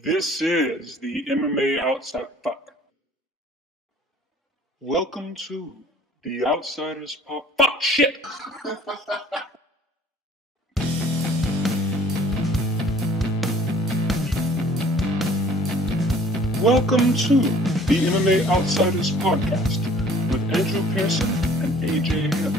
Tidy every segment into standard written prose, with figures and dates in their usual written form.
This is the MMA Outside Fuck. Welcome to the Outsiders Pop. Fuck shit! Welcome to the MMA Outsiders Podcast with Andrew Pearson and AJ Hill.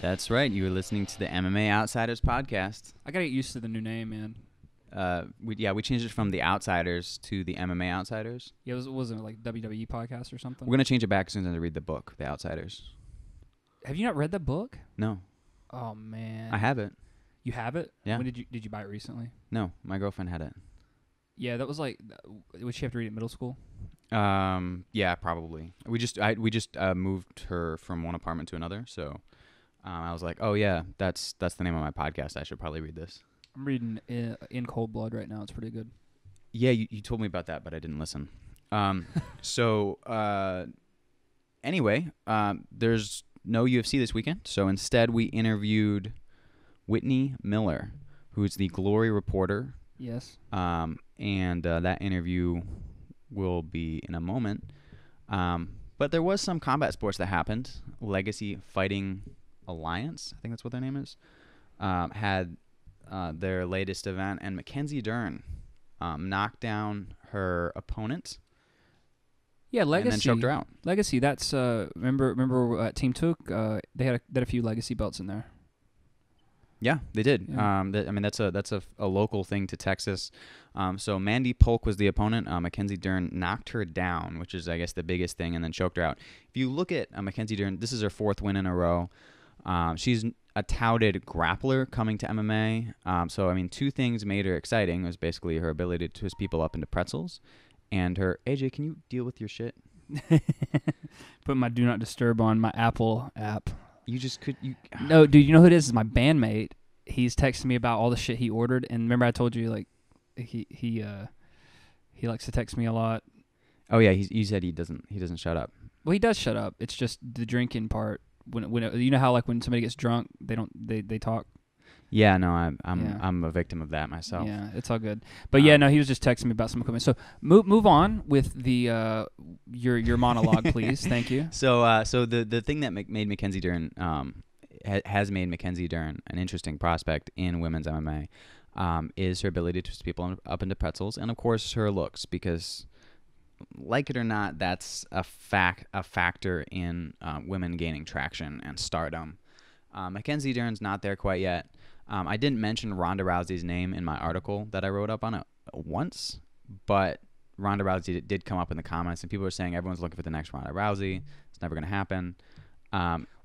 That's right. You were listening to the MMA Outsiders podcast. I gotta get used to the new name, man. We changed it from the Outsiders to the MMA Outsiders. Yeah, wasn't it like WWE podcast or something? We're gonna change it back as soon as I read the book, The Outsiders. Have you not read the book? No. Oh man. I have it. You have it? Yeah. When did you buy it recently? No, my girlfriend had it. Yeah, that was like, would she have to read it in middle school? Yeah, probably. We just moved her from one apartment to another, so. I was like, oh, yeah, that's the name of my podcast. I should probably read this. I'm reading In Cold Blood right now. It's pretty good. Yeah, you told me about that, but I didn't listen. Anyway, there's no UFC this weekend. So instead, we interviewed Whitney Miller, who's the Glory reporter. Yes. And that interview will be in a moment. But there was some combat sports that happened. Legacy Fighting Alliance, I think that's what their name is, had their latest event, and Mackenzie Dern knocked down her opponent. Yeah, Legacy. And then choked her out. Legacy. That's remember Team Took. They had a few Legacy belts in there. Yeah, they did. Yeah. That's a local thing to Texas. So Mandy Polk was the opponent. Mackenzie Dern knocked her down, which is, I guess, the biggest thing, and then choked her out. If you look at Mackenzie Dern, this is her fourth win in a row. She's a touted grappler coming to MMA. So, I mean, two things made her exciting. It was basically her ability to twist people up into pretzels. And her, AJ, can you deal with your shit? Put my Do Not Disturb on my Apple app. No, dude, you know who it is? It's my bandmate. He's texting me about all the shit he ordered. And remember I told you, like, he likes to text me a lot. Oh, yeah, you said he doesn't shut up. Well, he does shut up. It's just the drinking part. When you know how, like, when somebody gets drunk, they talk. Yeah, no, I'm a victim of that myself. Yeah, it's all good. But yeah, no, he was just texting me about some equipment. So move on with the your monologue, please. Thank you. So the thing that made Mackenzie Dern has made Mackenzie Dern an interesting prospect in women's MMA is her ability to twist people up into pretzels, and of course her looks, because, like it or not, that's a factor in women gaining traction and stardom. Mackenzie Dern's not there quite yet. I didn't mention Ronda Rousey's name in my article that I wrote up on it once, but Ronda Rousey did come up in the comments, and people were saying everyone's looking for the next Ronda Rousey. It's never going to happen.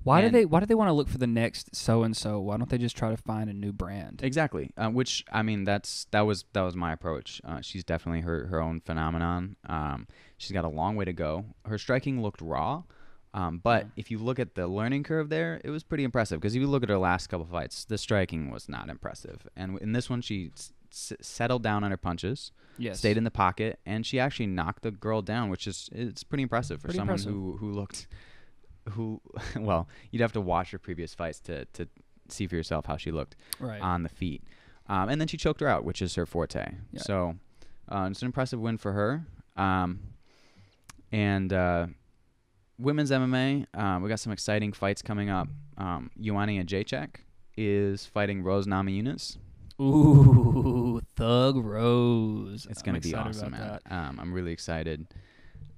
Why do they want to look for the next so and so? Why don't they just try to find a new brand? Exactly. Which, I mean, that was my approach. She's definitely her own phenomenon. She's got a long way to go. Her striking looked raw. But if you look at the learning curve there, it was pretty impressive, because if you look at her last couple fights, the striking was not impressive. And in this one, she settled down on her punches, stayed in the pocket, and she actually knocked the girl down, which it's pretty impressive for someone who well, you'd have to watch her previous fights to see for yourself how she looked on the feet. And then she choked her out, which is her forte. Yeah. So it's an impressive win for her. Women's MMA, we got some exciting fights coming up. Ioana Jacare is fighting Rose Namajunas. Ooh, Thug Rose. It's going to be awesome, man. I'm really excited.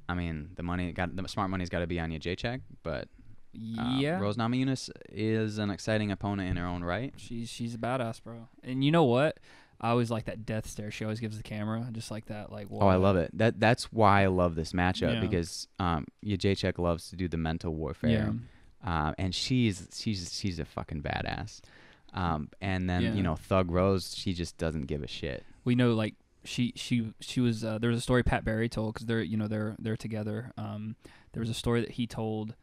I mean, the smart money's got to be on Jacare, but Rose Namajunas is an exciting opponent in her own right. She's a badass, bro. And you know what? I always like that death stare she always gives the camera, just like that. Like, Oh, I love it. That's why I love this matchup, Yeah. because Jacek loves to do the mental warfare. And she's a fucking badass. And then Yeah. Thug Rose, she just doesn't give a shit. We know, like, she was there was a story Pat Barry told, because they're together. There was a story that he told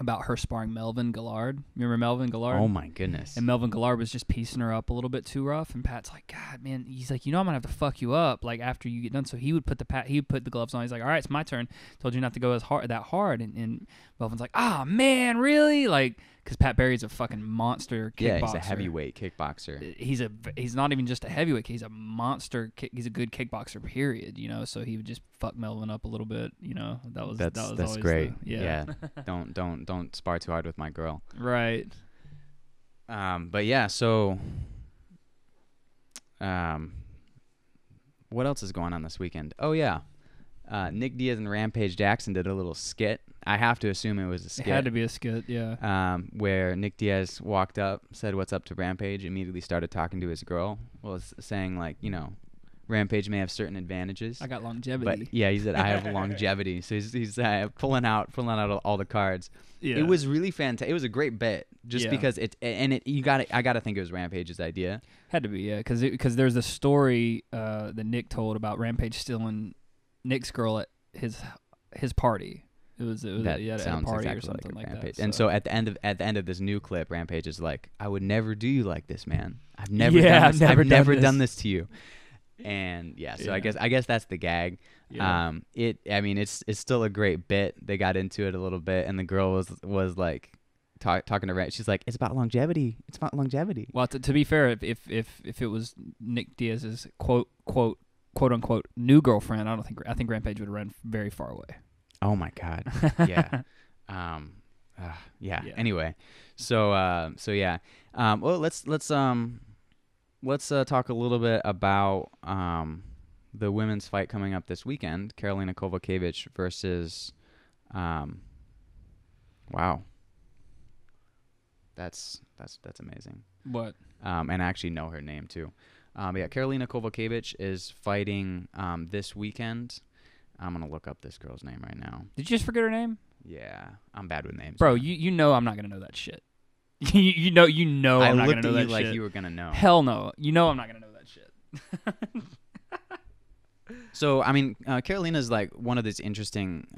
about her sparring Melvin Gillard. Remember Melvin Gillard? Oh my goodness. And Melvin Gillard was just piecing her up a little bit too rough, and Pat's like, God, man, he's like, I'm gonna have to fuck you up like after you get done. So he would put the gloves on. He's like, all right, it's my turn. Told you not to go that hard. And Melvin's like, man, really? Like, because Pat Barry's a fucking monster kickboxer. Yeah, he's a heavyweight kickboxer. He's not even just a heavyweight. He's a monster. He's a good kickboxer. Period. So he would just fuck Melvin up a little bit. That's always great. Yeah. Don't spar too hard with my girl. Right. But yeah. So, what else is going on this weekend? Oh yeah. Nick Diaz and Rampage Jackson did a little skit. I have to assume it was a skit. It had to be a skit, yeah. Where Nick Diaz walked up, said what's up to Rampage, immediately started talking to his girl, was saying like, Rampage may have certain advantages. I got longevity. But yeah, he said I have longevity. So he's pulling out all the cards. Yeah. It was really fantastic. It was a great bit, just because I gotta think it was Rampage's idea. Had to be, yeah, because there's a story that Nick told about Rampage stealing Nick's girl at his party. It was that at a party exactly or something like Rampage. that. And so at the end of this new clip, Rampage is like, I would never do you like this, man. I've never done this to you. And so I guess that's the gag. Yeah. It's still a great bit. They got into it a little bit, and the girl was like talking to Rampage. She's like, it's about longevity. It's about longevity. Well, to be fair, if it was Nick Diaz's quote unquote new girlfriend, I think Rampage would have run very far away. Oh my God. Yeah. Yeah. Anyway, so yeah. Well, let's talk a little bit about the women's fight coming up this weekend. Karolina Kowalkiewicz versus wow. That's amazing. What? And I actually know her name too. Karolina Kowalkiewicz is fighting this weekend. I'm gonna look up this girl's name right now. Did you just forget her name? Yeah, I'm bad with names. Bro, you know I'm not gonna know that shit. you know I'm not gonna know that shit. I looked at you like you were gonna know. Hell no. You know I'm not gonna know that shit. So Karolina's like one of these interesting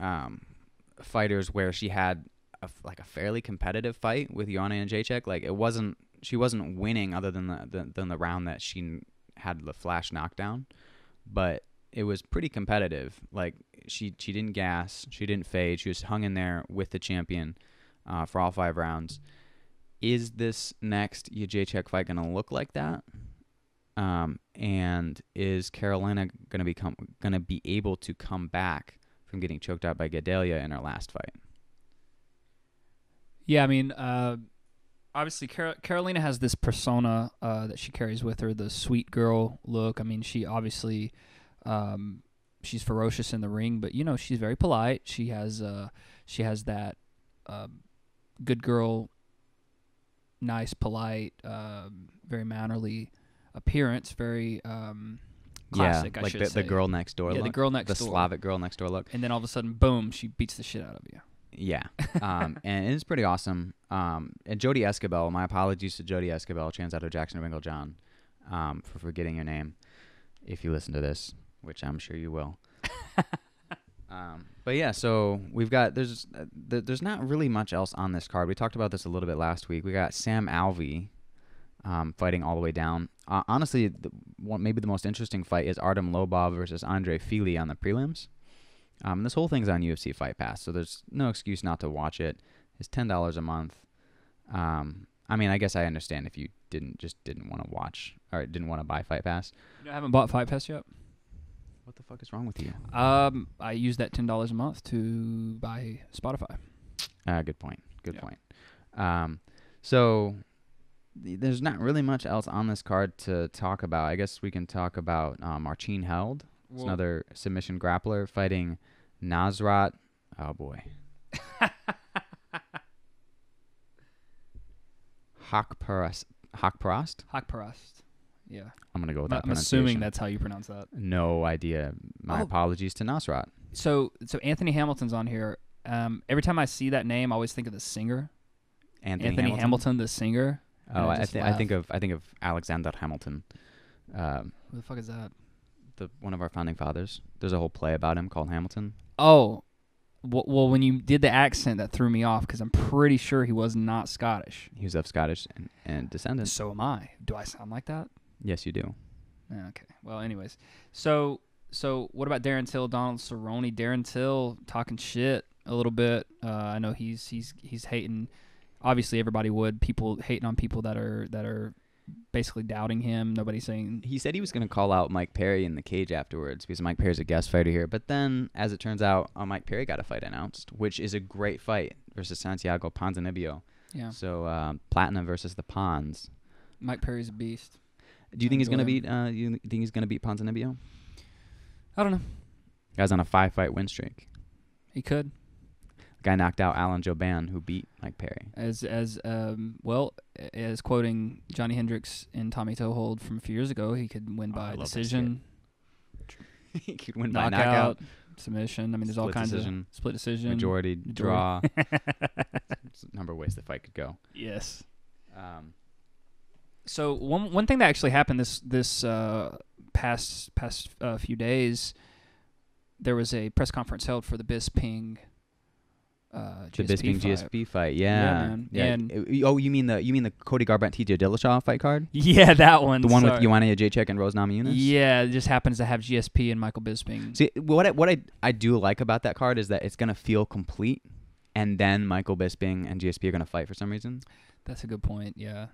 fighters where she had a fairly competitive fight with Onnit and Jacek. Like she wasn't winning other than the round that she had the flash knockdown, but it was pretty competitive. Like she didn't gas, she didn't fade, she was hung in there with the champion for all 5 rounds. Is this next Jacek fight gonna look like that? And is Karolina gonna be able to come back from getting choked out by Gedalia in her last fight? Yeah, obviously Karolina has this persona that she carries with her, the sweet girl look. She obviously she's ferocious in the ring, but she's very polite. She has that good girl, nice, polite, very mannerly appearance, very classic. Yeah, I like should say. The girl next door look. The girl next door. The Slavic girl next door look. And then all of a sudden, boom, she beats the shit out of you. Yeah, and it's pretty awesome. And Jody Escobar, my apologies to Jody Escobar, Transato Jackson Wingle John, for forgetting your name, if you listen to this, which I'm sure you will. But yeah, so we've got there's not really much else on this card. We talked about this a little bit last week. We got Sam Alvey fighting all the way down. Honestly, maybe the most interesting fight is Artem Lobov versus Andre Fili on the prelims. This whole thing's on UFC Fight Pass, so there's no excuse not to watch it. It's $10 a month. I guess I understand if you didn't want to watch or didn't want to buy Fight Pass. You haven't bought Fight Pass yet? What the fuck is wrong with you? I use that $10 a month to buy Spotify. Good point. Good point. So there's not really much else on this card to talk about. I guess we can talk about Marcin Held. It's another submission grappler fighting Nasrat. Oh boy. Haqparast. Haqparast. Yeah. I'm gonna go with that. I'm assuming that's how you pronounce that. No idea. My apologies to Nasrat. So Anthony Hamilton's on here. Every time I see that name, I always think of the singer. Anthony Hamilton, the singer. Oh, I think of Alexander Hamilton. Who the fuck is that? One of our founding fathers. There's a whole play about him called Hamilton. Oh, well, when you did the accent, that threw me off because I'm pretty sure he was not Scottish. He was of Scottish and descendant. So am I. Do I sound like that? Yes, you do. Okay. Well, anyways, so what about Darren Till, Donald Cerrone? Darren Till talking shit a little bit. I know he's hating. Obviously, everybody would. People hating on people that are basically doubting him. Nobody's saying. He said he was going to call out Mike Perry in the cage afterwards because Mike Perry's a guest fighter here. But then, as it turns out, Mike Perry got a fight announced, which is a great fight versus Santiago Ponzinibbio. Yeah. So Platinum versus the Pons. Mike Perry's a beast. Do you think he's going to beat? You think he's going to beat Ponzinibbio? I don't know. Guy's on a 5-fight win streak. He could. Guy knocked out Alan Jouban, who beat Mike Perry. As quoting Johnny Hendricks and Tommy Toehold from a few years ago, he could win by decision. He could win by knockout, submission. I mean, there's all kinds of split decision, majority draw. There's a number of ways the fight could go. Yes. So one thing that actually happened this past few days, there was a press conference held for the Bisping. The Bisping GSP fight, man. Yeah. And you mean the Cody Garbrandt TJ Dillashaw fight card? Yeah, that one. The one with Joanna Jacek and Rose Namajunas? Yeah, it just happens to have GSP and Michael Bisping. See, what I do like about that card is that it's gonna feel complete, and then Michael Bisping and GSP are gonna fight for some reason. That's a good point. Yeah,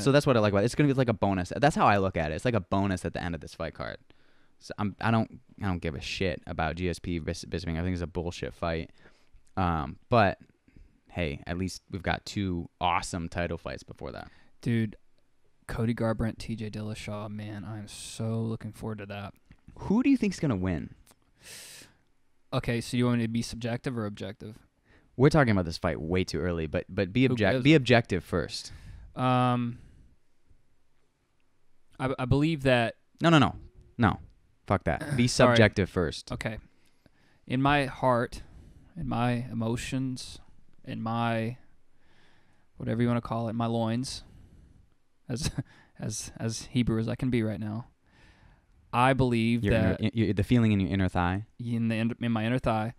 so that's what I like about it. It's gonna be like a bonus. That's how I look at it. It's like a bonus at the end of this fight card. So I don't give a shit about GSP Bisping. I think it's a bullshit fight. But hey, at least we've got 2 awesome title fights before that. Dude, Cody Garbrandt, TJ Dillashaw, man, I'm so looking forward to that. Who do you think's gonna win? Okay, so you want me to be subjective or objective? We're talking about this fight way too early, but be objective first. I believe that. No. Fuck that. Be subjective first. Okay. In my heart, in my emotions, in my whatever you want to call it, my loins, as Hebrew as I can be right now, I believe that the feeling in your inner thigh. In my inner thigh,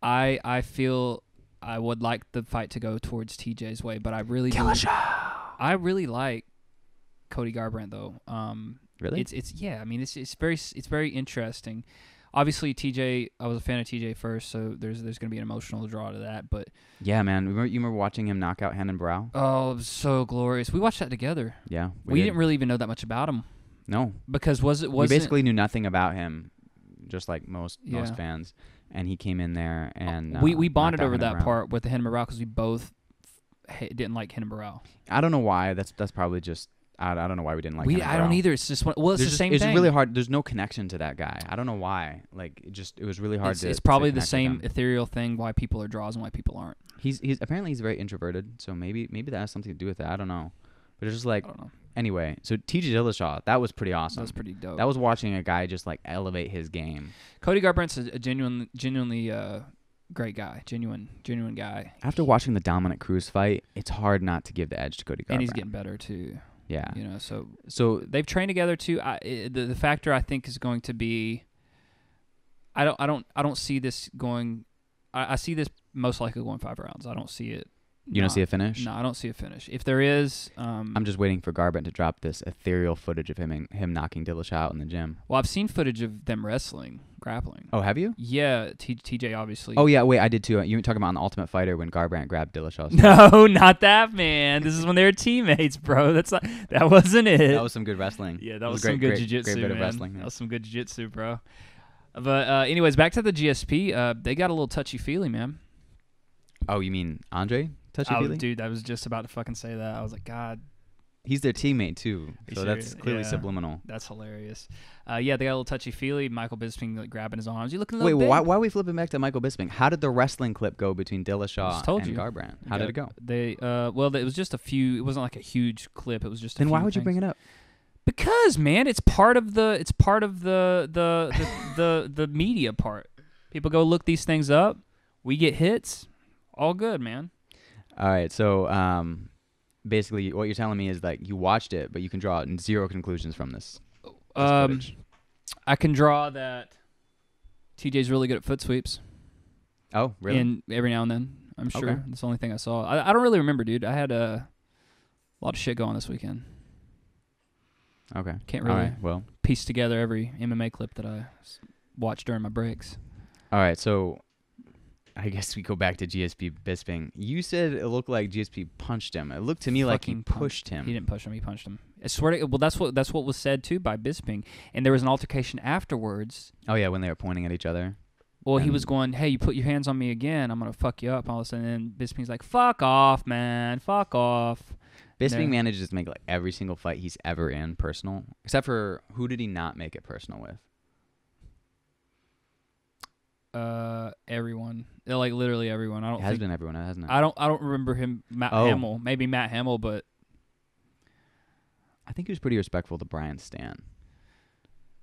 I feel I would like the fight to go towards TJ's way, but I really like Cody Garbrandt though. Really? I mean it's very interesting. Obviously, TJ, I was a fan of TJ first, so there's going to be an emotional draw to that. But yeah, man, you remember watching him knock out Henan Brow? Oh, it was so glorious. We watched that together. Yeah, we didn't really even know that much about him. No, because we basically knew nothing about him, just like most fans. And he came in there and we bonded over that part with the Henan Brow because we both didn't like Henan Brow. I don't know why. That's probably just. I don't know why we didn't like him. I don't either. It's just it's the same thing. It's really hard. There's no connection to that guy. I don't know why. Like it was really hard It's probably the same ethereal thing. Why people are draws and why people aren't. He's apparently he's very introverted. So maybe that has something to do with it. I don't know. But it's just like I don't know. Anyway. So TJ Dillashaw, that was pretty awesome. That was pretty dope. That was watching a guy just like elevate his game. Cody Garbrandt's a genuinely great guy, genuine guy. After watching the Dominic Cruz fight, it's hard not to give the edge to Cody Garbrandt. And he's getting better too. Yeah, so they've trained together too. The factor I think is going to be. I don't see this going. I see this most likely going 5 rounds. I don't see it. You don't see a finish? No, I don't see a finish. If there is, I'm just waiting for Garbrandt to drop this ethereal footage of him knocking Dillashaw out in the gym. Well, I've seen footage of them grappling. Oh, have you? Yeah, TJ obviously. Oh yeah, wait, I did too. You were talking about on the Ultimate Fighter when Garbrandt grabbed Dillashaw. No, not that, man. This is when they were teammates, bro. That wasn't it. That was some good wrestling. Yeah, that was some good jiu-jitsu, great bit man. of wrestling. Yeah. That was some good jiu-jitsu, bro. But anyways, back to the GSP. They got a little touchy-feely, man. Oh, you mean Andre? Touchy-feely? Dude, I was just about to fucking say that. I was like, God He's their teammate too, so that's clearly Yeah. subliminal. That's hilarious. Yeah, they got a little touchy-feely. Michael Bisping like, grabbing his arms. You looking a Wait, little big? why are we flipping back to Michael Bisping? How did the wrestling clip go between Dillashaw Just told and you. Garbrandt? How did it go? They well, it was just a few. It wasn't like a huge clip. It was just. Then why would you bring it up? Because man, it's part of the the media part. People go look these things up. We get hits. All good, man. All right, so basically, what you're telling me is like you watched it, but you can draw zero conclusions from this. Footage. I can draw that TJ's really good at foot sweeps. Oh, really? And every now and then, I'm sure. Okay. That's the only thing I saw. I don't really remember, dude. I had a lot of shit going this weekend. Okay. Can't All really right, well. piece together every MMA clip that I watched during my breaks. All right, so I guess we go back to GSP Bisping. You said it looked like GSP punched him. It looked to me like he pushed him. He didn't push him. He punched him. I swear to, well, that's what was said too by Bisping, and there was an altercation afterwards. Oh yeah, when they were pointing at each other. Well, he was going, "Hey, you put your hands on me again, I'm gonna fuck you up." All of a sudden, and Bisping's like, "Fuck off, man. Fuck off." Bisping manages to make like every single fight he's ever in personal, except for who did he not make it personal with? Everyone, like literally everyone. I don't. It has been everyone, hasn't it? I don't remember him. Matt Hamill, maybe Matt Hamill, but I think he was pretty respectful to Brian Stan.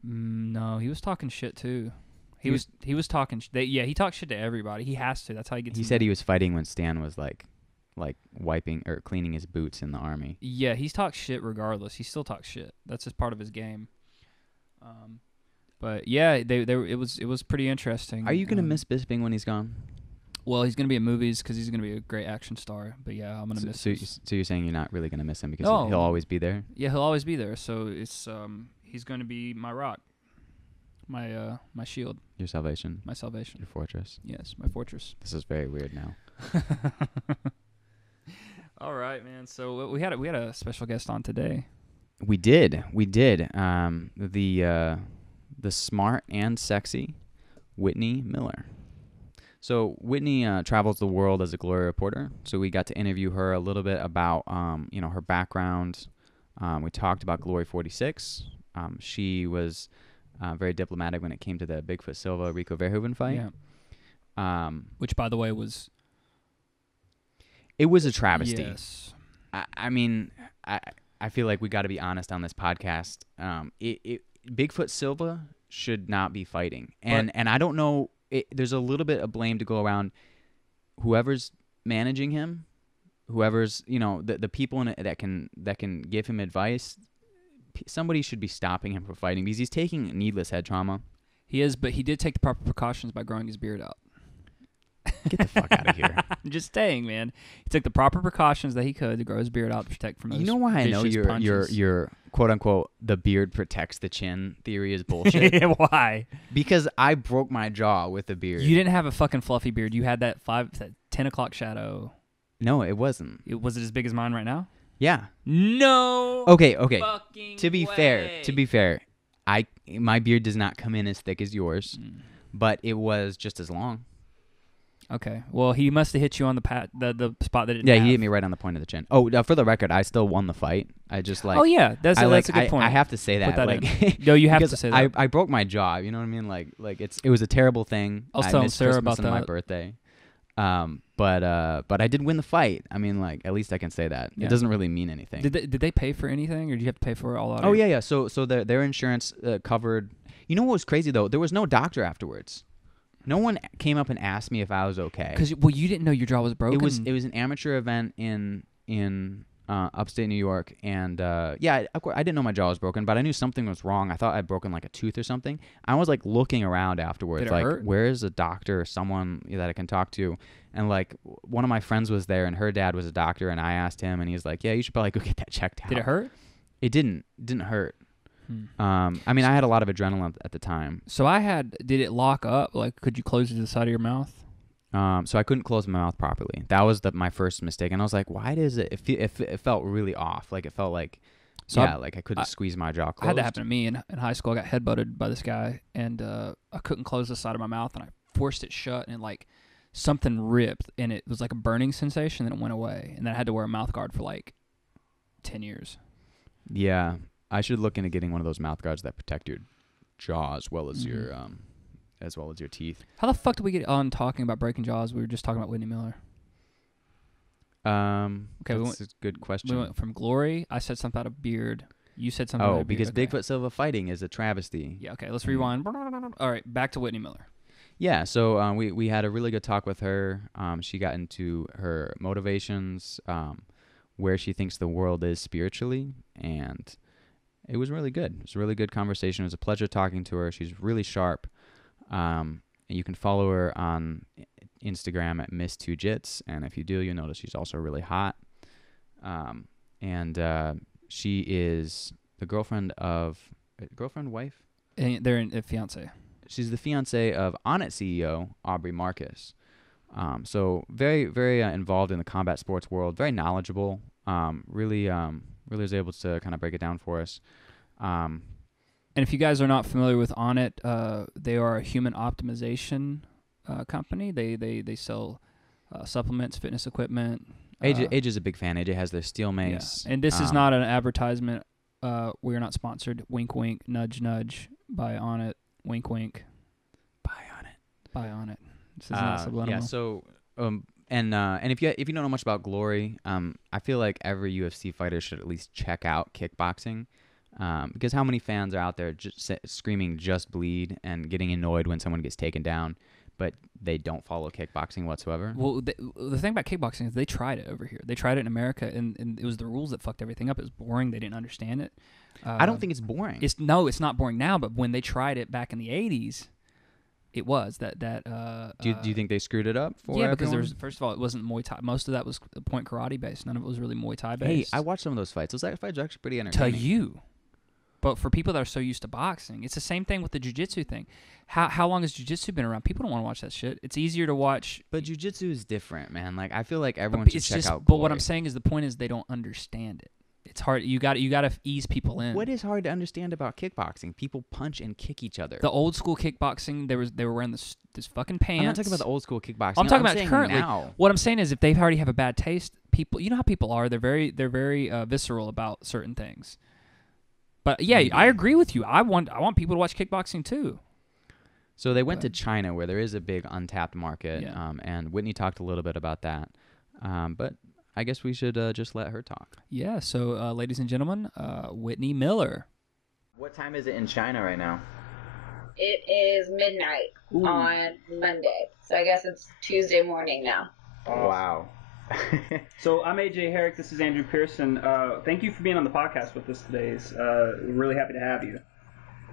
no, he was talking shit too. He was talking. He talks shit to everybody. He has to. That's how he gets. He said he was fighting when Stan was like wiping or cleaning his boots in the army. Yeah, he's talked shit regardless. He still talks shit. That's just part of his game. But yeah, it was pretty interesting. Are you gonna miss Bisping when he's gone? Well, he's gonna be in movies because he's gonna be a great action star. But yeah, I'm gonna miss him. So you're saying you're not really gonna miss him because No. he'll always be there? Yeah, he'll always be there. So it's he's gonna be my rock, my shield, Your salvation, my salvation. your fortress. Yes, my fortress. This is very weird now. All right, man. So we had a special guest on today. We did. The smart and sexy Whitney Miller. So Whitney travels the world as a Glory reporter. So we got to interview her a little bit about her background. We talked about Glory 46. She was very diplomatic when it came to the Bigfoot Silva Rico Verhoeven fight. Yeah. Which, by the way, was. It was a travesty. Yes. I mean, I feel like we got to be honest on this podcast. Bigfoot Silva should not be fighting, and I don't know. There's a little bit of blame to go around. Whoever's managing him, whoever's the people in it that can give him advice. Somebody should be stopping him from fighting because he's taking needless head trauma. He is, but he did take the proper precautions by growing his beard out. Get the fuck out of here. I'm just saying, man. He took the proper precautions that he could to grow his beard out to protect from those. You know why I know your quote unquote the beard protects the chin theory is bullshit? Why? Because I broke my jaw with a beard. You didn't have a fucking fluffy beard. You had that 10 o'clock shadow. No, it wasn't. Was it as big as mine right now? Yeah. No. Okay. Fucking To be fair, my beard does not come in as thick as yours, but it was just as long. Okay. Well, he must have hit you on the spot that it didn't Yeah, have. he hit me right on the point of the chin. Oh, for the record, I still won the fight. I just Oh yeah, that's a good point. I have to say that. Put that in. No, you have to say that. I broke my jaw. You know what I mean? Like it was a terrible thing. I was telling missed Sarah Christmas about and that. my birthday. But I did win the fight. I mean, like at least I can say that. Yeah. It doesn't really mean anything. Did they pay for anything, or did you have to pay for it all out? Oh yeah. So their insurance covered. You know what was crazy though? There was no doctor afterwards. No one came up and asked me if I was okay. Because you didn't know your jaw was broken. It was an amateur event in upstate New York, and yeah, of course I didn't know my jaw was broken, but I knew something was wrong. I thought I'd broken like a tooth or something. I was like looking around afterwards, Did it like hurt? where is a doctor or someone that I can talk to? And like one of my friends was there, and her dad was a doctor, and I asked him, and he's like, yeah, you should probably go get that checked out. Did it hurt? It didn't hurt. I mean, I had a lot of adrenaline at the time. So did it lock up? Like, could you close it to the side of your mouth? So I couldn't close my mouth properly. That was my first mistake, and I was like, "Why does it? It felt really off. Like it felt like, like I couldn't squeeze my jaw closed." I had that happen to me in high school. I got headbutted by this guy, and I couldn't close the side of my mouth, and I forced it shut, and like something ripped, and it was like a burning sensation, and it went away, and then I had to wear a mouth guard for like 10 years. Yeah, I should look into getting one of those mouth guards that protect your jaw as well as your teeth. How the fuck did we get on talking about breaking jaws? We were just talking about Whitney Miller. Okay, that's a good question. We went from glory. I said something about a beard. You said something about a beard. Because okay. Bigfoot Silva fighting is a travesty. Yeah, okay, let's rewind. All right, back to Whitney Miller. Yeah, so we had a really good talk with her. She got into her motivations, where she thinks the world is spiritually, and it was really good. It was a really good conversation. It was a pleasure talking to her. She's really sharp. And you can follow her on Instagram at Miss2Jits, and if you do, you'll notice she's also really hot. She is the wife? And they're a fiance. She's the fiance of Onnit CEO Aubrey Marcus. So very, very involved in the combat sports world. Very knowledgeable. Really was able to kind of break it down for us. And if you guys are not familiar with Onnit, they are a human optimization company. They sell supplements, fitness equipment. AJ is a big fan. AJ has their steel mace. Yeah. And this is not an advertisement. We are not sponsored. Wink, wink, nudge, nudge. Buy Onnit. Wink, wink. Buy Onnit. This is not subliminal. Yeah. So, and if you don't know much about Glory, I feel like every UFC fighter should at least check out kickboxing, because how many fans are out there just screaming "just bleed" and getting annoyed when someone gets taken down, but they don't follow kickboxing whatsoever. Well, the thing about kickboxing is they tried it over here. They tried it in America, and it was the rules that fucked everything up. It was boring. They didn't understand it. I don't think it's boring. It's not boring now, but when they tried it back in the 80s, it was that. Do you think they screwed it up for because everyone? first of all, it wasn't Muay Thai. Most of that was point karate based. None of it was really Muay Thai based. Hey, I watched some of those fights. Those fights are actually pretty entertaining. To you. But for people that are so used to boxing, it's the same thing with the jiu-jitsu thing. How long has jiu-jitsu been around? People don't want to watch that shit. It's easier to watch. But jiu-jitsu is different, man. Like, I feel like everyone should check out But what I'm saying is the point is they don't understand it. It's hard. You got to ease people in. What is hard to understand about kickboxing? People punch and kick each other. The old school kickboxing, they were wearing this fucking pants. I'm not talking about the old school kickboxing. I'm talking about currently. Now. What I'm saying is if they already have a bad taste, people, you know how people are. They're very visceral about certain things. But yeah, I agree with you. I want people to watch kickboxing too. So they went to China, where there is a big untapped market, Yeah. and Whitney talked a little bit about that. But I guess we should just let her talk. Yeah. So, ladies and gentlemen, Whitney Miller. What time is it in China right now? It is midnight on Monday, so I guess it's Tuesday morning now. Wow. So I'm AJ Herrick. This is Andrew Pearson. Thank you for being on the podcast with us today. We're really happy to have you.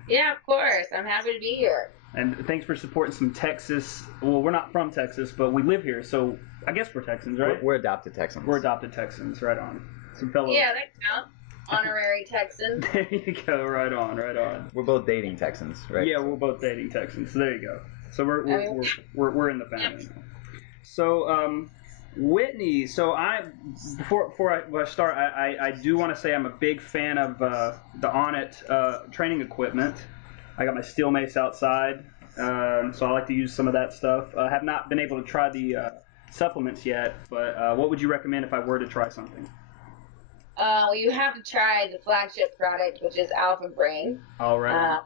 Yeah, of course. I'm happy to be here. And thanks for supporting some Texas. Well, we're not from Texas, but we live here, so I guess we're Texans, right? We're adopted Texans. We're adopted Texans, right on. Some fellow. Yeah, that counts. Honorary Texan. There you go. Right on. Right on. We're both dating Texans, right? Yeah, we're both dating Texans. So there you go. So we're in the family now. So Whitney. So before I start, I do want to say I'm a big fan of the Onnit training equipment. I got my steel mace outside, so I like to use some of that stuff. I have not been able to try the supplements yet, but what would you recommend if I were to try something? Well, you have to try the flagship product, which is Alpha Brain. All right.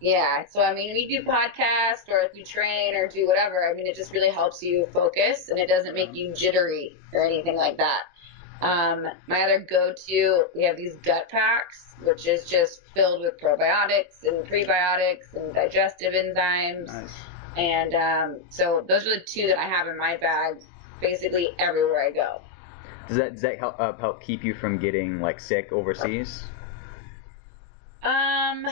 Yeah, so I mean, we do podcasts, or if you train or do whatever, I mean, it just really helps you focus, and it doesn't make you jittery or anything like that. My other go-to, we have these gut packs, which is just filled with probiotics and prebiotics and digestive enzymes. Nice. And so those are the two that I have in my bag basically everywhere I go. Does that help keep you from getting like sick overseas? I'm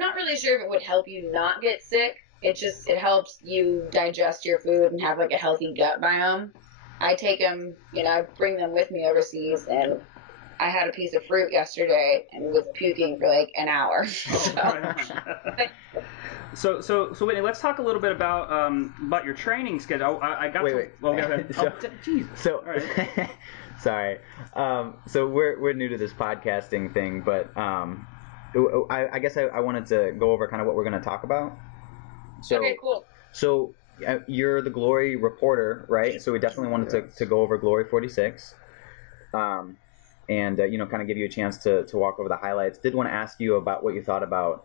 not really sure if it would help you not get sick. It helps you digest your food and have like a healthy gut biome. I take them, I bring them with me overseas, and I had a piece of fruit yesterday and was puking for like an hour. So Whitney, let's talk a little bit about your training schedule. I got Wait. Well, go ahead. So, All right. Sorry. So we're new to this podcasting thing, but I guess I wanted to go over kind of what we're going to talk about. So, okay, cool. So you're the Glory reporter, right? So we definitely wanted to go over Glory 46. and kind of give you a chance to walk over the highlights. Did want to ask you about what you thought about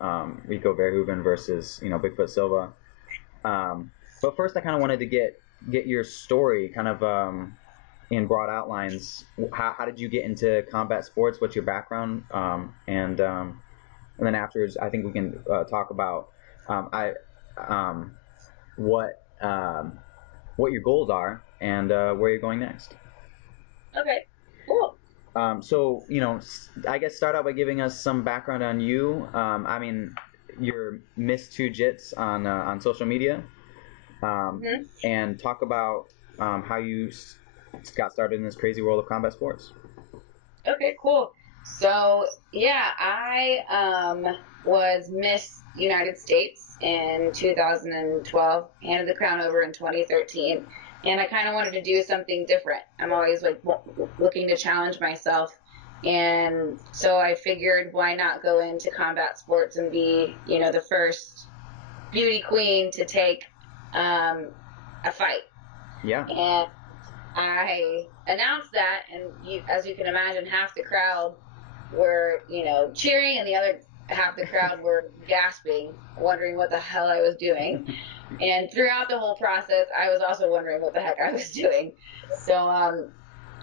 Rico Verhoeven versus Bigfoot Silva. But first, I kind of wanted to get your story, kind of in broad outlines. How did you get into combat sports? What's your background? And then afterwards, I think we can talk about what your goals are and where you're going next. Okay, cool. So, I guess start out by giving us some background on you. I mean, you're Miss Two Jits on social media, and talk about how you got started in this crazy world of combat sports. Okay, cool. So, yeah, I was Miss United States in 2012, handed the crown over in 2013, and I kind of wanted to do something different. I'm always like looking to challenge myself, and so I figured, why not go into combat sports and be, the first beauty queen to take a fight. Yeah. And I announced that, and as you can imagine, half the crowd were, cheering, and the other half the crowd were gasping, wondering what the hell I was doing. And throughout the whole process, I was also wondering what the heck I was doing. So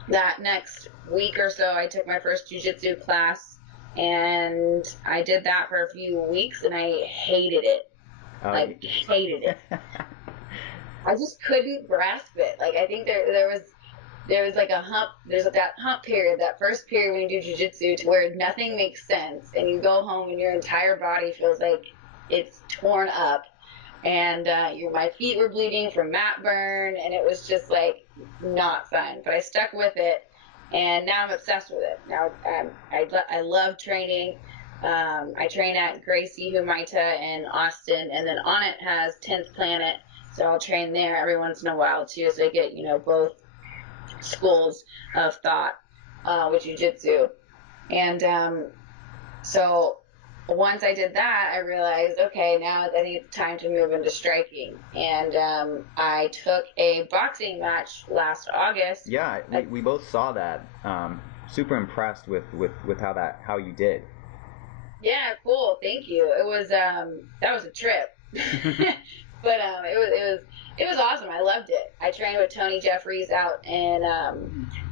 that next week or so, I took my first jiu-jitsu class, and I did that for a few weeks, and I hated it. I hated it. I just couldn't grasp it. Like, I think there was like a hump. There's that hump period, that first period when you do jiu-jitsu, to where nothing makes sense, and you go home and your entire body feels like it's torn up, and my feet were bleeding from mat burn, and it was just like not fun. But I stuck with it, and now I'm obsessed with it. Now I love training. I train at Gracie Humaita in Austin, and then Onnit has 10th Planet, so I'll train there every once in a while too, so I get both schools of thought with jiu-jitsu. And so once I did that, I realized, okay, now I think it's time to move into striking. And I took a boxing match last August. Yeah, we both saw that. Super impressed with how you did. Yeah, cool. Thank you. It was that was a trip. But it was awesome. I loved it. I trained with Tony Jeffries out in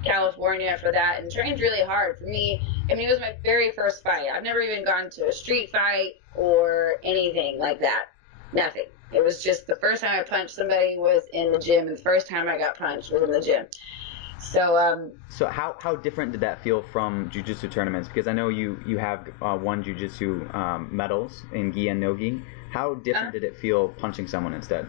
California for that, and trained really hard. For me, I mean, it was my very first fight. I've never even gone to a street fight or anything like that. Nothing. It was just the first time I punched somebody was in the gym, and the first time I got punched was in the gym. So how different did that feel from jiu-jitsu tournaments? Because I know you have won jiu-jitsu medals in gi and no gi. How different did it feel punching someone instead?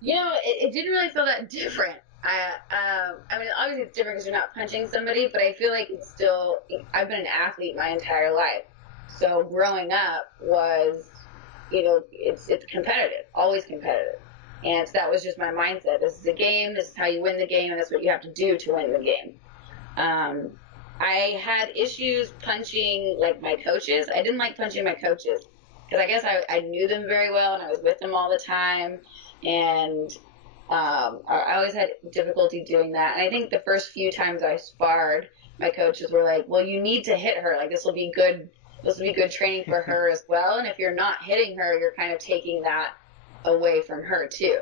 It didn't really feel that different. I mean, obviously it's different because you're not punching somebody, but I feel like it's still. I've been an athlete my entire life, so growing up was, it's competitive, always competitive. And so that was just my mindset. This is a game. This is how you win the game, and that's what you have to do to win the game. I had issues punching, like, my coaches. I didn't like punching my coaches because I guess I knew them very well, and I was with them all the time. And I always had difficulty doing that. And I think the first few times I sparred, my coaches were like, well, you need to hit her. Like, this will be good training for her as well. And if you're not hitting her, you're kind of taking that away from her too.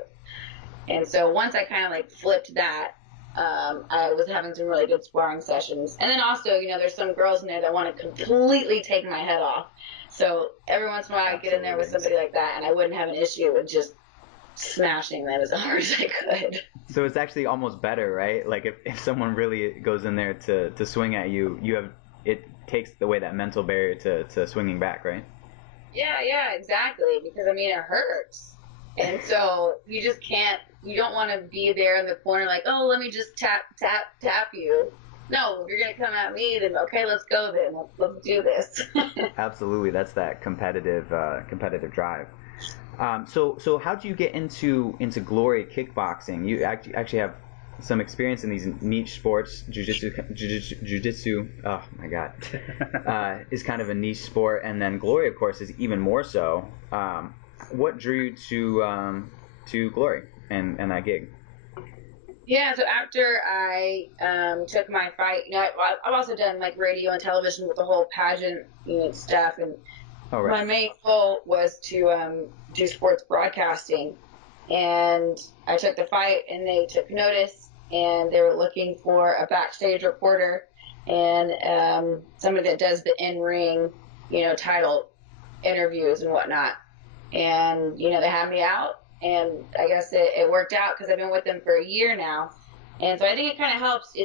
And so once I kind of like flipped that, I was having some really good sparring sessions. And then also, there's some girls in there that want to completely take my head off. So every once in a while I'd get in there with somebody like that, and I wouldn't have an issue with just smashing them as hard as I could. So it's actually almost better, right? Like if someone really goes in there to swing at you, it takes away that mental barrier to swinging back, right? Yeah, exactly. Because I mean, it hurts. And so you just can't, you don't want to be there in the corner like, oh, let me just tap you. No, if you're going to come at me, then okay, let's go then. Let's do this. Absolutely. That's that competitive drive. So how'd you get into Glory kickboxing? You actually have some experience in these niche sports. Jiu-jitsu, oh my God, is kind of a niche sport. And then Glory, of course, is even more so. What drew you to Glory and that gig? Yeah, so after I took my fight, I've also done like radio and television with the whole pageant stuff, and my main goal was to do sports broadcasting. And I took the fight, and they took notice, and they were looking for a backstage reporter and somebody that does the in-ring, title interviews and whatnot. And they had me out. And I guess it worked out because I've been with them for a year now. And so I think it kind of helps.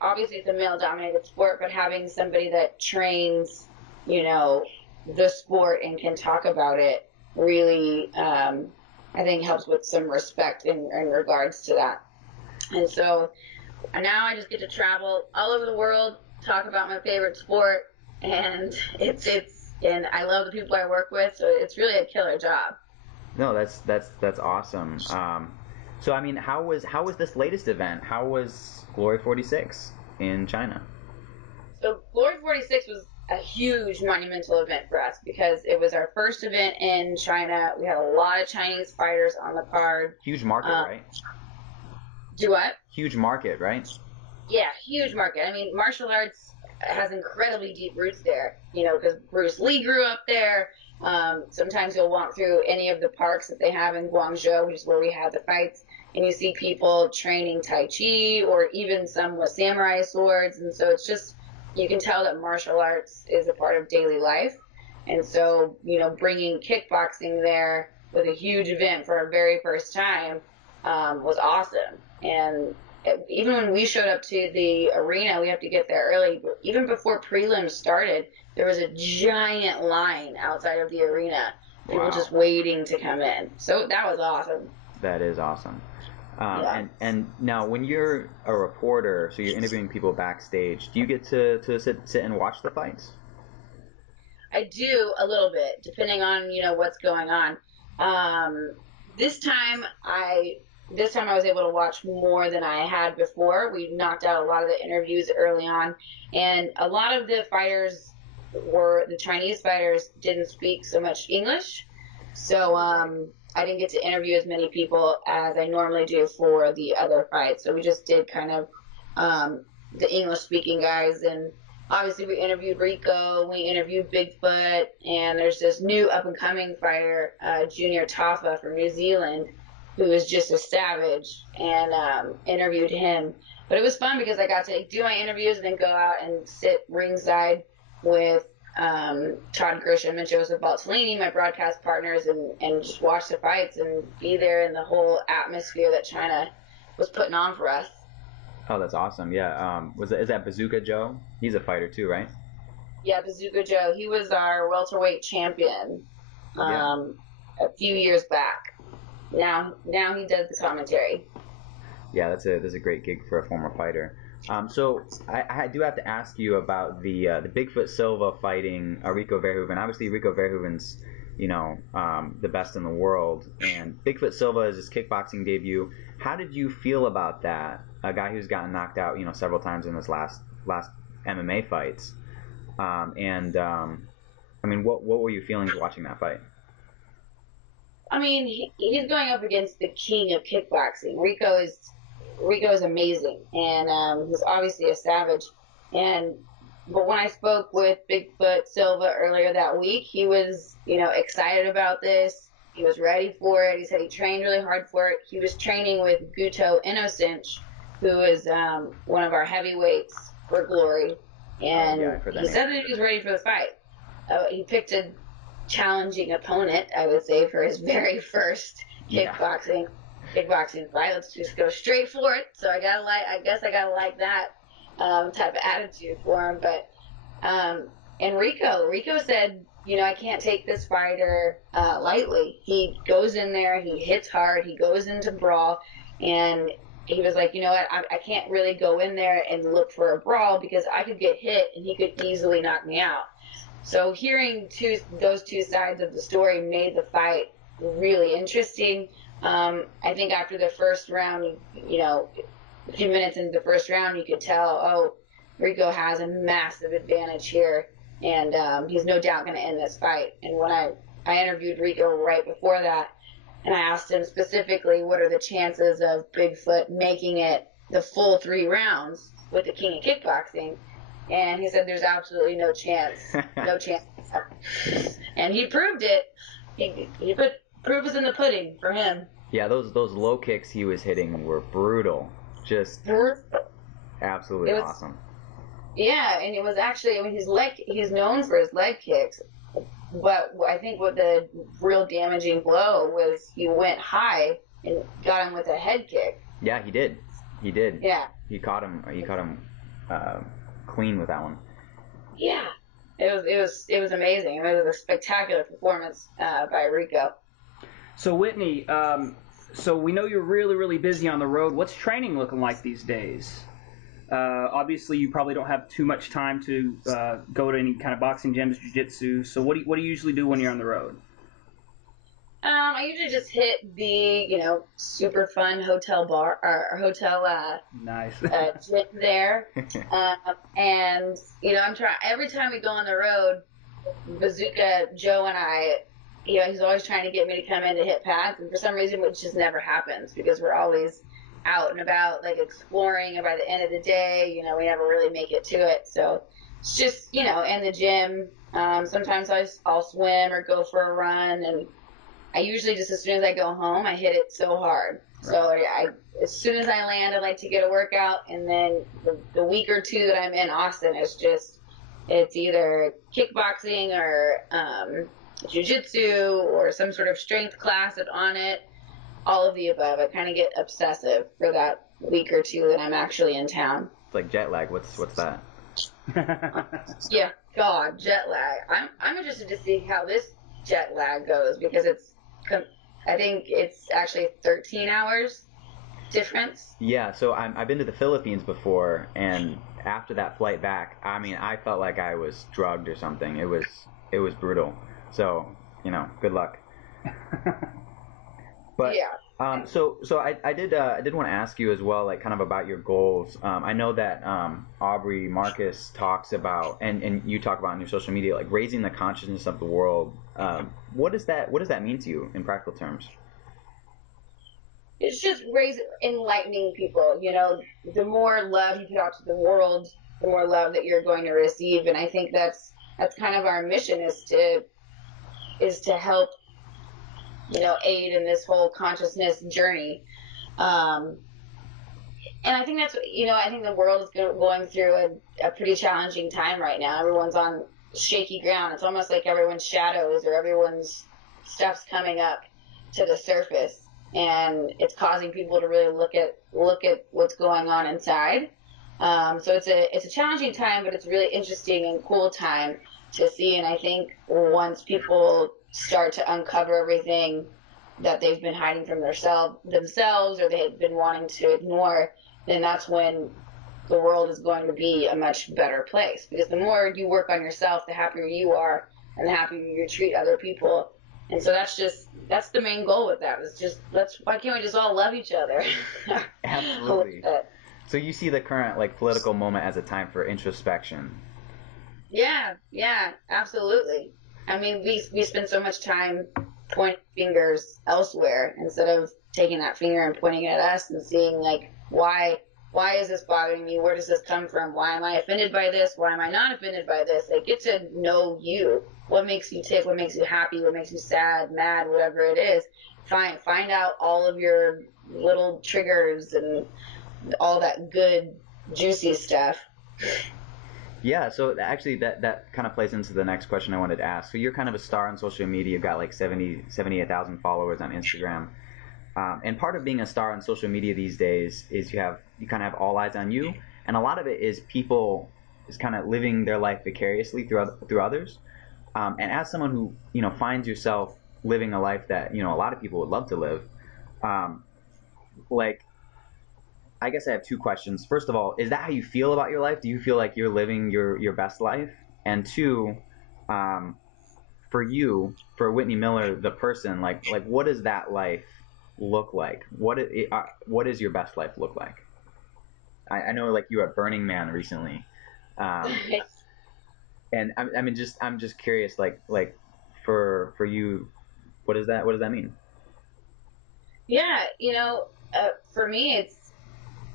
Obviously it's a male-dominated sport, but having somebody that trains, the sport and can talk about it really, I think helps with some respect in regards to that. And so now I just get to travel all over the world, talk about my favorite sport, and and I love the people I work with, so it's really a killer job. No, that's awesome. So I mean, how was this latest event? How was Glory 46 in China? So Glory 46 was a huge monumental event for us because it was our first event in China. We had a lot of Chinese fighters on the card. Huge market, right? Do what? Huge market, right? Yeah, huge market. I mean, martial arts has incredibly deep roots there, because Bruce Lee grew up there. Sometimes you'll walk through any of the parks that they have in Guangzhou, which is where we had the fights, and you see people training Tai Chi or even some with samurai swords. And so it's just, you can tell that martial arts is a part of daily life. And so, bringing kickboxing there with a huge event for our very first time was awesome. And even when we showed up to the arena, we have to get there early. But even before prelims started, there was a giant line outside of the arena. People just waiting to come in. So that was awesome. That is awesome. Yeah. And now, when you're a reporter, so you're interviewing people backstage, do you get to sit and watch the fights? I do a little bit, depending on what's going on. This time I was able to watch more than I had before. We knocked out a lot of the interviews early on, and a lot of the Chinese fighters didn't speak so much English, so I didn't get to interview as many people as I normally do for the other fights. So we just did kind of the English speaking guys, and obviously we interviewed Rico, we interviewed Bigfoot, and there's this new up and coming fighter, Junior Tafa from New Zealand, who is just a savage, and interviewed him. But it was fun because I got to do my interviews and then go out and sit ringside with Todd Grisham and Joseph Baltellini, my broadcast partners, and just watch the fights and be there in the whole atmosphere that China was putting on for us. Oh, that's awesome. Yeah. Is that Bazooka Joe? He's a fighter too, right? Yeah, Bazooka Joe. He was our welterweight champion a few years back. Now he does the commentary. Yeah, that's a great gig for a former fighter. So I do have to ask you about the Bigfoot Silva fighting Rico Verhoeven. Obviously, Rico Verhoeven's the best in the world, and Bigfoot Silva is his kickboxing debut. How did you feel about that? A guy who's gotten knocked out several times in his last MMA fights. I mean, what were you feeling watching that fight? I mean, he's going up against the king of kickboxing. Rico is amazing, and he's obviously a savage. But when I spoke with Bigfoot Silva earlier that week, he was, excited about this. He was ready for it. He said he trained really hard for it. He was training with Guto Innocent, who is one of our heavyweights for Glory, and he said that he was ready for the fight. He picked a challenging opponent, I would say, for his very first kickboxing fight. Let's just go straight for it. So I guess I gotta like that type of attitude for him. But and Rico said, I can't take this fighter lightly. He goes in there, he hits hard, he goes into brawl, and he was like, what, I can't really go in there and look for a brawl because I could get hit and he could easily knock me out. So hearing those two sides of the story made the fight really interesting. I think after the first round, a few minutes into the first round, you could tell, Rico has a massive advantage here, and he's no doubt going to end this fight. And when I interviewed Rico right before that, And I asked him specifically, what are the chances of Bigfoot making it the full 3 rounds with the king of kickboxing? And he said, there's absolutely no chance. No chance. And he proved it. He put proof is in the pudding for him. Yeah, those low kicks he was hitting were brutal. Just absolutely awesome. Yeah, and it was actually, I mean, he's known for his leg kicks. But I think what the real damaging blow was he went high and got him with a head kick. Yeah, he did. Yeah. He caught him clean with that one. Yeah. It was amazing. It was a spectacular performance by Rico. So Whitney, so we know you're really, really busy on the road. What's training looking like these days? Obviously, you probably don't have too much time to go to any kind of boxing gyms, jiu-jitsu. So what do you usually do when you're on the road? I usually just hit the, super fun hotel bar or hotel nice gym there. And, I'm trying, every time we go on the road, Bazooka Joe and I, he's always trying to get me to come in to hit pads. And for some reason, it just never happens because we're always out and about, like exploring. And by the end of the day, we never really make it to it. So it's just, in the gym. Sometimes I'll swim or go for a run. And I usually just as soon as I go home, I hit it so hard. Right. So as soon as I land, I like to get a workout. And then the week or two that I'm in Austin, it's either kickboxing or jiu-jitsu or some sort of strength class at Onnit. All of the above. I kind of get obsessive for that week or two that I'm actually in town. It's like jet lag. What's that? Yeah, God, jet lag. I'm interested to see how this jet lag goes because I think it's actually 13 hours difference. Yeah, so I've been to the Philippines before, and after that flight back, I mean, I felt like I was drugged or something. It was brutal. So, good luck. But yeah. So I did want to ask you as well, like kind of about your goals. I know that Aubrey Marcus talks about, and you talk about on your social media, like raising the consciousness of the world. What does that mean to you in practical terms? It's just enlightening people. The more love you put out to the world, the more love that you're going to receive. And I think that's kind of our mission is to help, aid in this whole consciousness journey. And I think that's, I think the world is going through a pretty challenging time right now. Everyone's on shaky ground. It's almost like everyone's shadows or everyone's stuff's coming up to the surface. And it's causing people to really look at what's going on inside. So it's a challenging time, but it's a really interesting and cool time to see. And I think once people start to uncover everything that they've been hiding from themselves or they've been wanting to ignore, then that's when the world is going to be a much better place. Because the more you work on yourself, the happier you are and the happier you treat other people. And so that's the main goal with that. It's just why can't we just all love each other? Absolutely. So you see the current political moment as a time for introspection. Yeah, absolutely. I mean, we spend so much time pointing fingers elsewhere instead of taking that finger and pointing it at us and seeing why is this bothering me? Where does this come from? Why am I offended by this? Why am I not offended by this? Get to know you. What makes you tick? What makes you happy? What makes you sad, mad, whatever it is. Find out all of your little triggers and all that good, juicy stuff. Yeah, so actually that kind of plays into the next question I wanted to ask. So you're kind of a star on social media. You've got 78,000 followers on Instagram. And part of being a star on social media these days is you kind of have all eyes on you. And a lot of it is people is kind of living their life vicariously through others. And as someone who, finds yourself living a life that, a lot of people would love to live, I guess I have two questions. First of all, is that how you feel about your life? Do you feel like you're living your best life? And two, for Whitney Miller, the person, what does that life look like? What does your best life look like? I know you were at Burning Man recently. And I'm just curious, for you, what does that mean? Yeah, for me,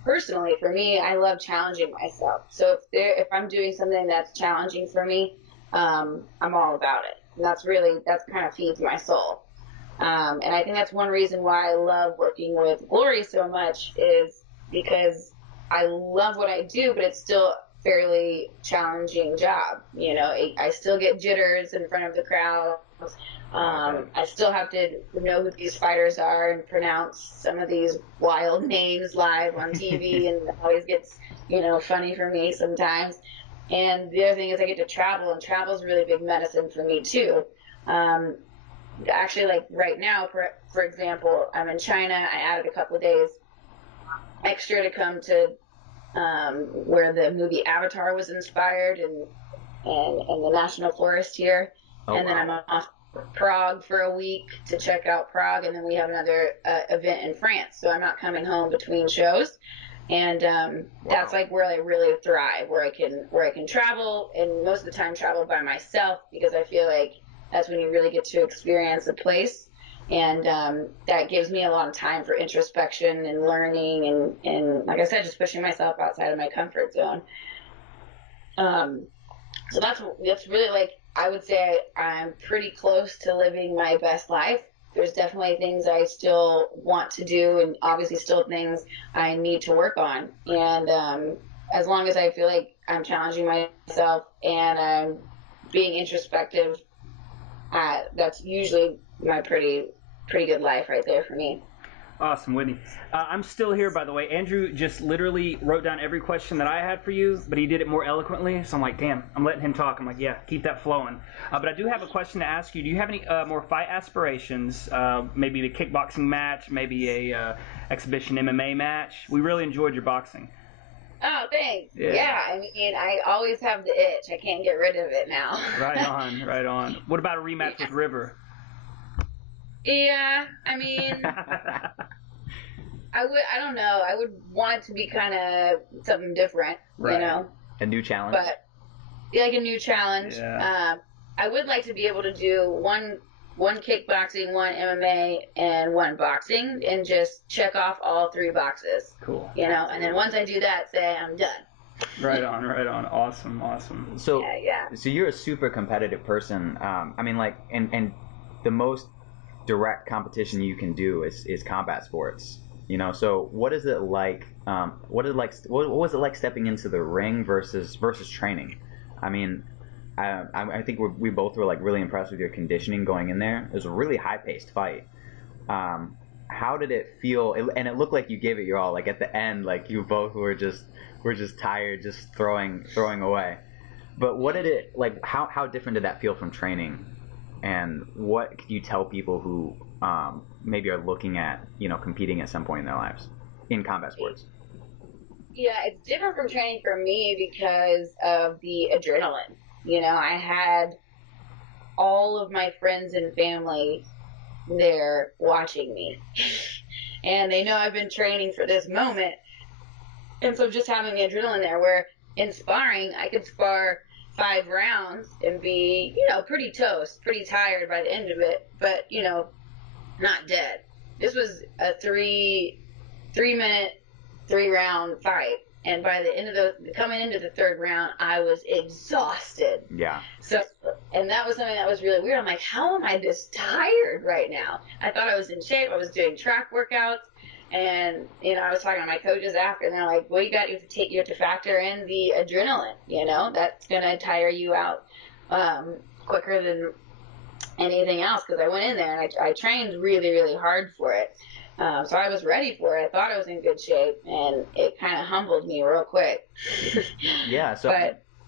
for me, I love challenging myself. So if I'm doing something that's challenging for me, I'm all about it. And that's kind of feeds my soul. And I think that's one reason why I love working with Glory so much is because I love what I do, but it's still a fairly challenging job. I still get jitters in front of the crowd. I still have to know who these fighters are and pronounce some of these wild names live on TV, and it always gets, funny for me sometimes. And the other thing is I get to travel, and travel is really big medicine for me too. Actually, like right now, for example, I'm in China. I added a couple of days extra to come to where the movie Avatar was inspired, and the National Forest here. Oh, and then wow. I'm off Prague for a week to check out Prague, and then we have another event in France. So I'm not coming home between shows, and that's like where I really thrive, where I can travel, and most of the time travel by myself, because I feel like that's when you really get to experience a place, and that gives me a lot of time for introspection and learning, and like I said, just pushing myself outside of my comfort zone. So that's really, like, I would say I'm pretty close to living my best life. There's definitely things I still want to do, and obviously still things I need to work on. And as long as I feel like I'm challenging myself and I'm being introspective, that's usually my pretty good life right there for me. Awesome, Whitney. I'm still here, by the way. Andrew just literally wrote down every question that I had for you, but he did it more eloquently. So I'm like, damn, I'm letting him talk. I'm like, yeah, keep that flowing. But I do have a question to ask you. Do you have any more fight aspirations? Maybe a kickboxing match, maybe a exhibition MMA match? We really enjoyed your boxing. Oh, thanks. Yeah, I mean, I always have the itch. I can't get rid of it now. Right on, right on. What about a rematch with River? Yeah, I mean, I don't know. I would want it to be kind of something different, right. A new challenge. But like a new challenge. Yeah. I would like to be able to do one kickboxing, one MMA, and one boxing, and just check off all 3 boxes. Cool. And then once I do that, say I'm done. Right on, right on. Awesome, awesome. So, So you're a super competitive person. I mean, like, and the most direct competition you can do is combat sports. So what is it like? What was it like stepping into the ring versus training? I mean, I think we both were like really impressed with your conditioning going in there. It was a really high paced fight. How did it feel? And it looked like you gave it your all. Like at the end, like you both were just tired, just throwing away. But what did it like? How different did that feel from training? And what could you tell people who maybe are looking at competing at some point in their lives in combat sports? Yeah, it's different from training for me because of the adrenaline. I had all of my friends and family there watching me. And they know I've been training for this moment. And so just having the adrenaline there, where in sparring, I could spar 5 rounds and be, pretty toast, pretty tired by the end of it, but, not dead. This was a 3-minute, 3-round fight. And by the end of coming into the 3rd round, I was exhausted. Yeah. So, and that was something that was really weird. I'm like, how am I this tired right now? I thought I was in shape. I was doing track workouts. And, I was talking to my coaches after, and they're like, well, you have to factor in the adrenaline, that's going to tire you out quicker than anything else, because I went in there and I trained really, really hard for it. So I was ready for it. I thought I was in good shape, and it kind of humbled me real quick. Yeah, so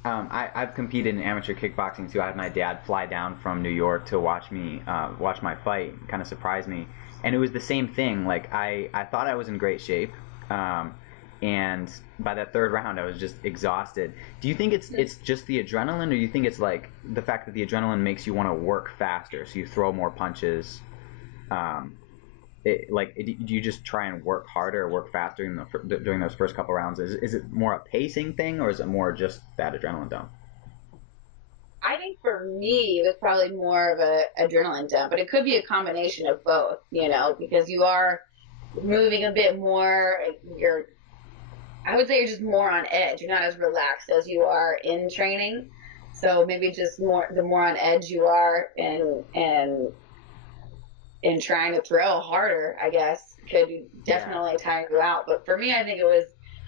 I've competed in amateur kickboxing too. I had my dad fly down from New York to watch my fight, kind of surprise me. And it was the same thing. Like I thought I was in great shape, and by that 3rd round, I was just exhausted. Do you think it's just the adrenaline, or do you think it's like the fact that the adrenaline makes you want to work faster, so you throw more punches? Do you just try and work harder or work faster during those first couple rounds? Is it more a pacing thing, or is it more just that adrenaline dump? I think for me, it was probably more of a adrenaline dump, but it could be a combination of both, because you are moving a bit more. I would say you're just more on edge. You're not as relaxed as you are in training. So maybe just the more on edge you are and trying to throw harder, I guess, could definitely tire you out. But for me, I think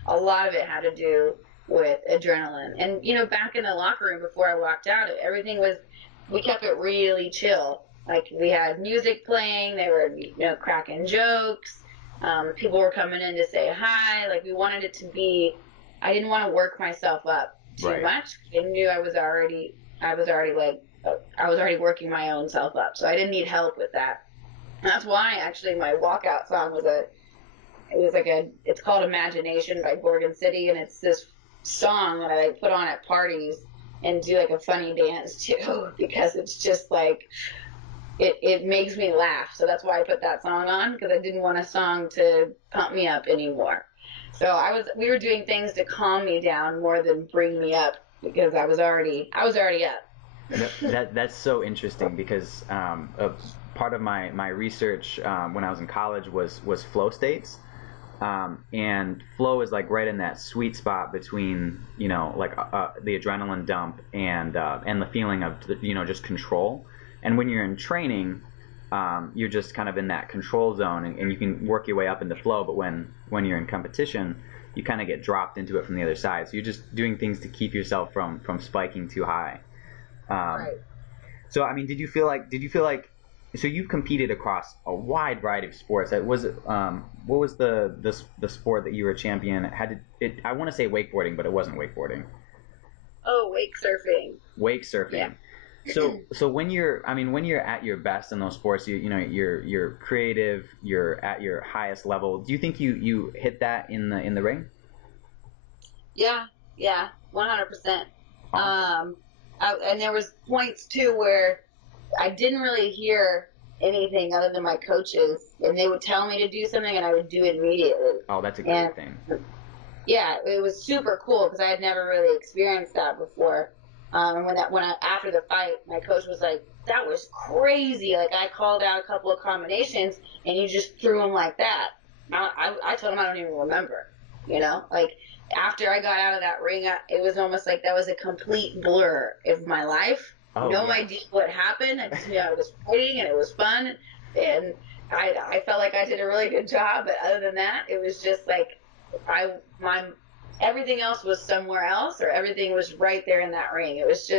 a lot of it had to do with adrenaline. And, back in the locker room before I walked out, we kept it really chill. Like, we had music playing, they were, cracking jokes. People were coming in to say hi. Like, we wanted it to be, I didn't want to work myself up too much. I knew I was already working my own self up. So I didn't need help with that. That's why actually my walkout song it's called Imagination by Gorgon City. And it's this song that I put on at parties and do like a funny dance too, because it's just like, it makes me laugh. So that's why I put that song on, because I didn't want a song to pump me up anymore. So we were doing things to calm me down more than bring me up, because I was already up. That's so interesting, because part of my research when I was in college was flow states. And flow is like right in that sweet spot between, the adrenaline dump and the feeling of, just control. And when you're in training, you're just kind of in that control zone, and you can work your way up into flow. But when you're in competition, you kind of get dropped into it from the other side. So you're just doing things to keep yourself from spiking too high. Right. So, I mean, did you feel like, so you've competed across a wide variety of sports. What was the sport that you were a champion? I want to say wakeboarding, but it wasn't wakeboarding. Oh, wake surfing. Wake surfing. Yeah. So when you're at your best in those sports, you're creative, you're at your highest level. Do you think you hit that in the ring? Yeah, 100%. Awesome. And there was points too where I didn't really hear anything other than my coaches, and they would tell me to do something, and I would do it immediately. Oh, that's a great thing. Yeah, it was super cool, because I had never really experienced that before. And after the fight, my coach was like, "That was crazy! Like, I called out a couple of combinations, and you just threw them like that." I told him I don't even remember. Like, after I got out of that ring, it was almost like that was a complete blur of my life. No idea what happened. I just knew I was fighting, and it was fun, and I felt like I did a really good job. But other than that, it was just like everything else was somewhere else, or everything was right there in that ring. It was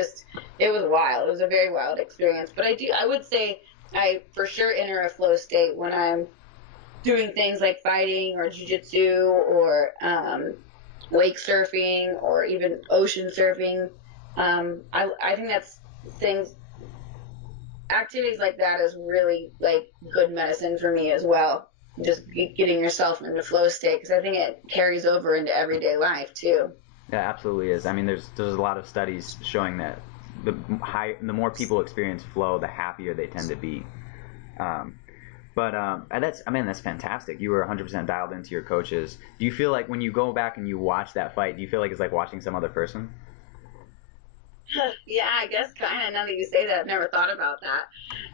wild. It was a very wild experience. But I would say I for sure enter a flow state when I'm doing things like fighting or jiu-jitsu or wake surfing or even ocean surfing. I think that's activities like that is really like good medicine for me as well. Just getting yourself into flow state, because I think it carries over into everyday life too. Yeah, absolutely is. I mean, there's a lot of studies showing that the more people experience flow, the happier they tend to be. That's fantastic. You were 100% dialed into your coaches. Do you feel like when you go back and you watch that fight, do you feel like it's like watching some other person? Yeah, I guess kind of. Now that you say that, I've never thought about that.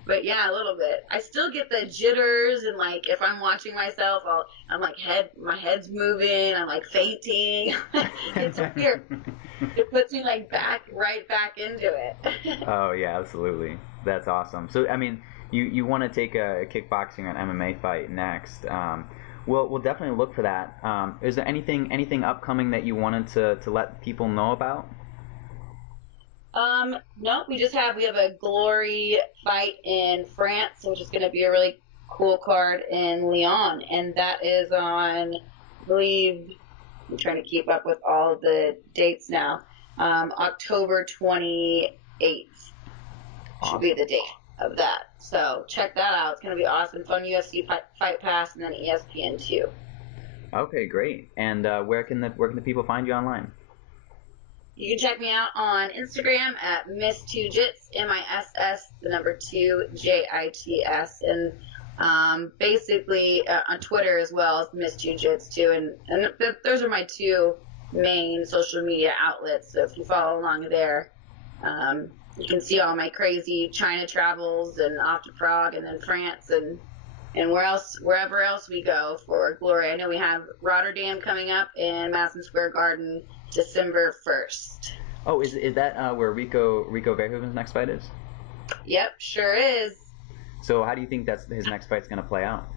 But yeah, a little bit. I still get the jitters, and like if I'm watching myself, I'm like my head's moving. I'm like fainting. It's weird. It puts me like right back into it. Oh yeah, absolutely. That's awesome. So I mean, you want to take a kickboxing or an MMA fight next. We'll definitely look for that. Is there anything upcoming that you wanted to let people know about? No, we have a glory fight in France, which is going to be a really cool card in Lyon, and that is on, I believe, I'm trying to keep up with all of the dates now, October 28th should be the date of that. So check that out. It's going to be awesome. Fun UFC Fight Pass and then ESPN2. Okay, great. And where can the people find you online? You can check me out on Instagram at Miss2Jits, MISS2JITS, and basically on Twitter as well as Miss2Jits too. And those are my two main social media outlets. So if you follow along there, you can see all my crazy China travels and off to Prague and then France and and wherever else we go for Glory. I know we have Rotterdam coming up in Madison Square Garden December 1st. Oh, is that where Rico Verhoeven's next fight is? Yep, sure is. So how do you think his next fight's going to play out?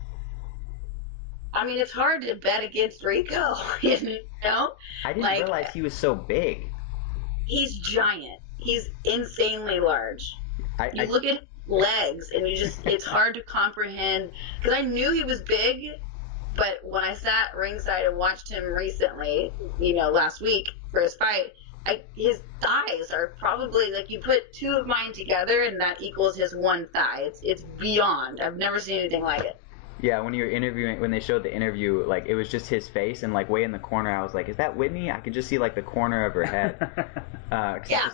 I mean, it's hard to bet against Rico, you know? I didn't realize he was so big. He's giant. He's insanely large. You look at legs, and it's hard to comprehend, because I knew he was big, but when I sat ringside and watched him recently, last week for his fight, his thighs are probably, like, you put two of mine together, and that equals his one thigh. It's beyond. I've never seen anything like it. Yeah, when they showed the interview, like, it was just his face, and, like, way in the corner, I was like, is that Whitney? I could just see, like, the corner of her head. Yeah.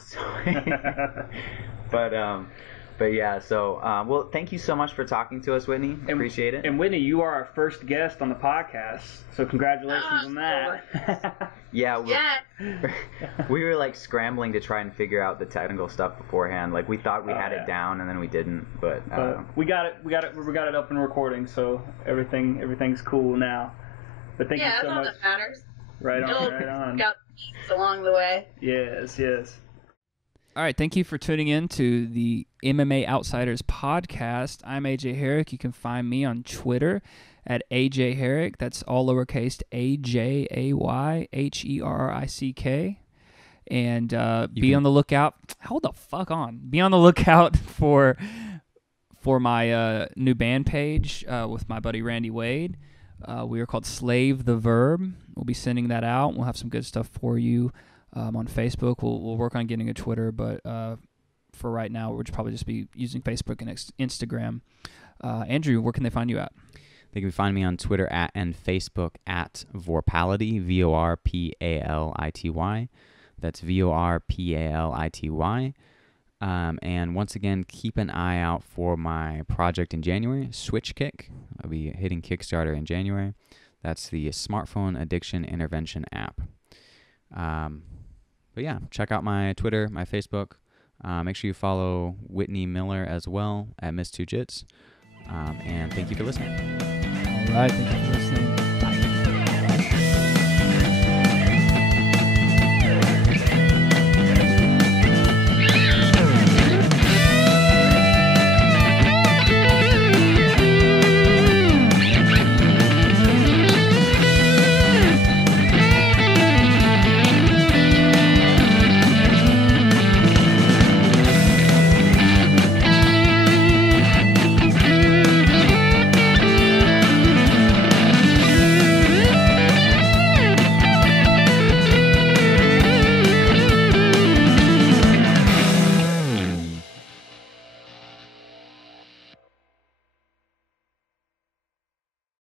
But yeah, so, well, thank you so much for talking to us, Whitney. Appreciate it. And Whitney, you are our first guest on the podcast, so congratulations on that. Yeah, we were, like, scrambling to try and figure out the technical stuff beforehand. Like, we thought we had it down, and then we didn't, but we got it up and recording, so everything's cool now. But thank you so much. Yeah, that's all that matters. Right on. Got along the way. Yes. All right, thank you for tuning in to the MMA Outsiders podcast. I'm AJ Herrick. You can find me on Twitter at AJ Herrick. That's all lowercase AJAYHERRICK. And be on the lookout. Hold the fuck on. Be on the lookout for my new band page with my buddy Randy Wade. We are called Slave the Verb. We'll be sending that out. We'll have some good stuff for you. On Facebook. We'll work on getting a Twitter, but for right now, we'll probably just be using Facebook and Instagram. Andrew, where can they find you at? They can find me on Twitter and Facebook at Vorpality, VORPALITY. That's VORPALITY. And once again, keep an eye out for my project in January, Switch Kick. I'll be hitting Kickstarter in January. That's the smartphone addiction intervention app. But yeah, check out my Twitter, my Facebook. Make sure you follow Whitney Miller as well at Miss Two Jits. And thank you for listening. All right, thank you for listening.